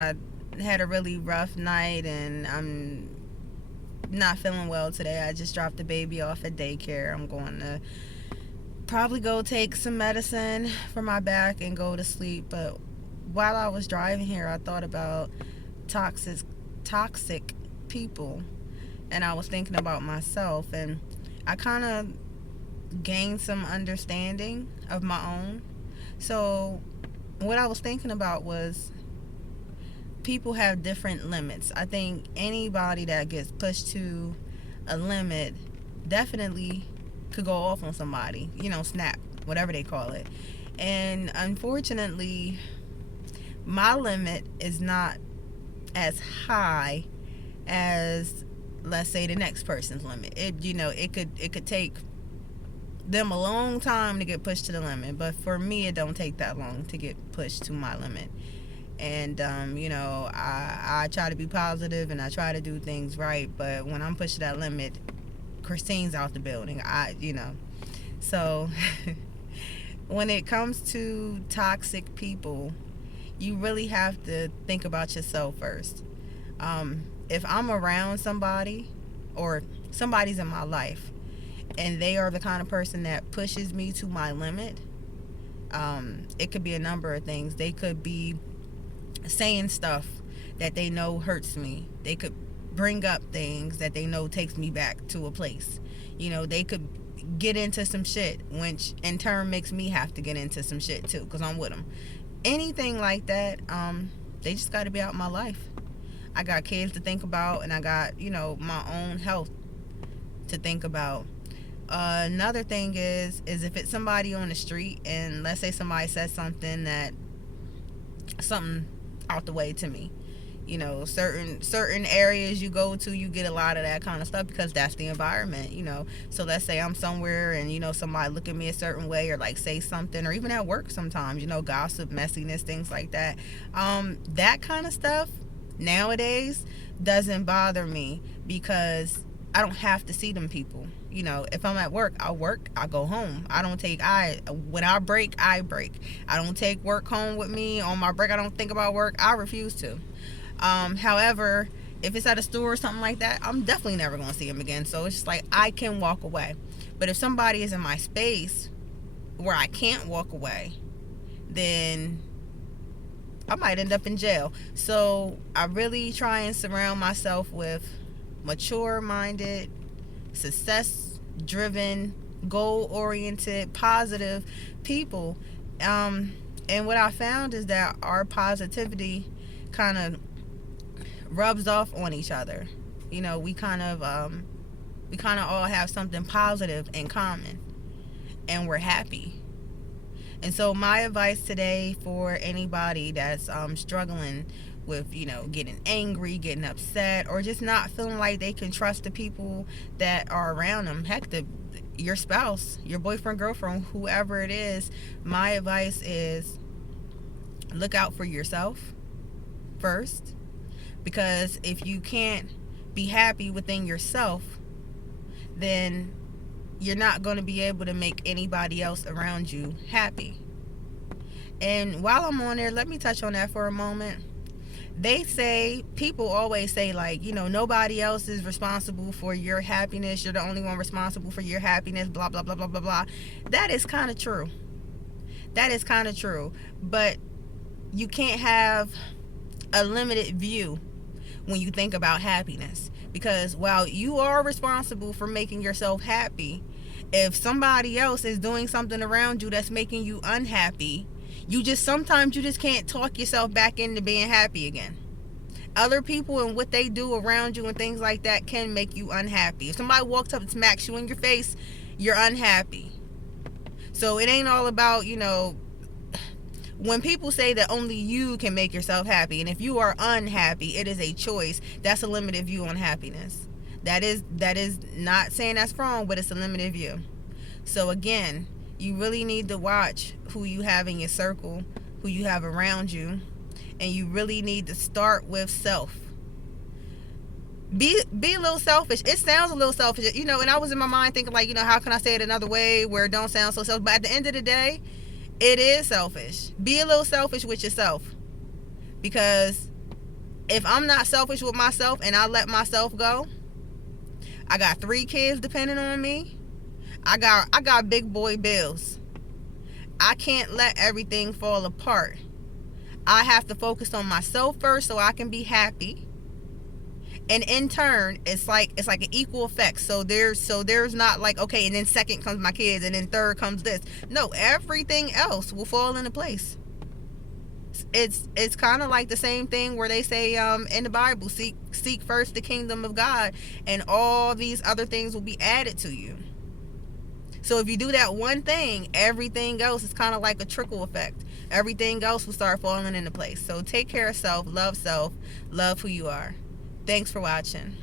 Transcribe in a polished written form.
I had a really rough night and I'm not feeling well today. I just dropped the baby off at daycare. I'm going to probably go take some medicine for my back and go to sleep. But while I was driving here, I thought about toxic toxic people, and I was thinking about myself, and I kind of gained some understanding of my own. So what I was thinking about was people have different limits. I think anybody that gets pushed to a limit definitely could go off on somebody, snap, whatever they call it. And unfortunately, my limit is not as high as, let's say, the next person's limit. It could take them a long time to get pushed to the limit, but for me it don't take that long to get pushed to my limit. And I try to be positive and I try to do things right, but when I'm pushed to that limit, Christine's out the building. So when it comes to toxic people, you really have to think about yourself first. If I'm around somebody, or somebody's in my life and they are the kind of person that pushes me to my limit, it could be a number of things. They could be saying stuff that they know hurts me. They could bring up things that they know takes me back to a place. They could get into some shit, which in turn makes me have to get into some shit too, because I'm with them. Anything like that, they just got to be out of my life. I got kids to think about, and I got, my own health to think about. Another thing is if it's somebody on the street, and let's say somebody says something out the way to me. Certain areas you go to, you get a lot of that kind of stuff because that's the environment. So let's say I'm somewhere and somebody look at me a certain way, or like say something, or even at work sometimes, gossip, messiness, things like that. That kind of stuff nowadays doesn't bother me because I don't have to see them people. If I'm at work, I work, I go home. I don't take when I break, I break. I don't take work home with me. On my break, I don't think about work. I refuse to. However, if it's at a store or something like that, I'm definitely never going to see them again. So it's just like I can walk away. But if somebody is in my space where I can't walk away, then I might end up in jail. So I really try and surround myself with mature minded, success driven, goal oriented, positive people. And what I found is that our positivity kind of rubs off on each other. We kind of all have something positive in common, and we're happy. And so my advice today for anybody that's struggling with, getting angry, getting upset, or just not feeling like they can trust the people that are around them, heck, your spouse, your boyfriend, girlfriend, whoever it is, my advice is look out for yourself first. Because if you can't be happy within yourself, then you're not going to be able to make anybody else around you happy. And while I'm on there, let me touch on that for a moment. People always say, like, nobody else is responsible for your happiness. You're the only one responsible for your happiness, blah, blah, blah, blah, blah, blah. That is kind of true. That is kind of true. But you can't have a limited view when you think about happiness. Because while you are responsible for making yourself happy, if somebody else is doing something around you that's making you unhappy, sometimes you just can't talk yourself back into being happy again. Other people and what they do around you and things like that can make you unhappy. If somebody walks up and smacks you in your face, you're unhappy. So it ain't all about, when people say that only you can make yourself happy, and if you are unhappy, it is a choice. That's a limited view on happiness. That is not saying that's wrong, but it's a limited view. So again, you really need to watch who you have in your circle, who you have around you, and you really need to start with self. Be a little selfish. It sounds a little selfish, and I was in my mind thinking, like, how can I say it another way where it don't sound so selfish? But at the end of the day, it is selfish. Be a little selfish with yourself, because If I'm not selfish with myself and I let myself go, I got 3 kids depending on me. I got big boy bills. I can't let everything fall apart. I have to focus on myself first so I can be happy. And in turn, it's like an equal effect. So there's not like, okay, and then second comes my kids, and then third comes this. No, everything else will fall into place. It's kind of like the same thing where they say in the Bible, seek first the kingdom of God, and all these other things will be added to you. So if you do that one thing, everything else is kind of like a trickle effect. Everything else will start falling into place. So take care of self, love who you are. Thanks for watching.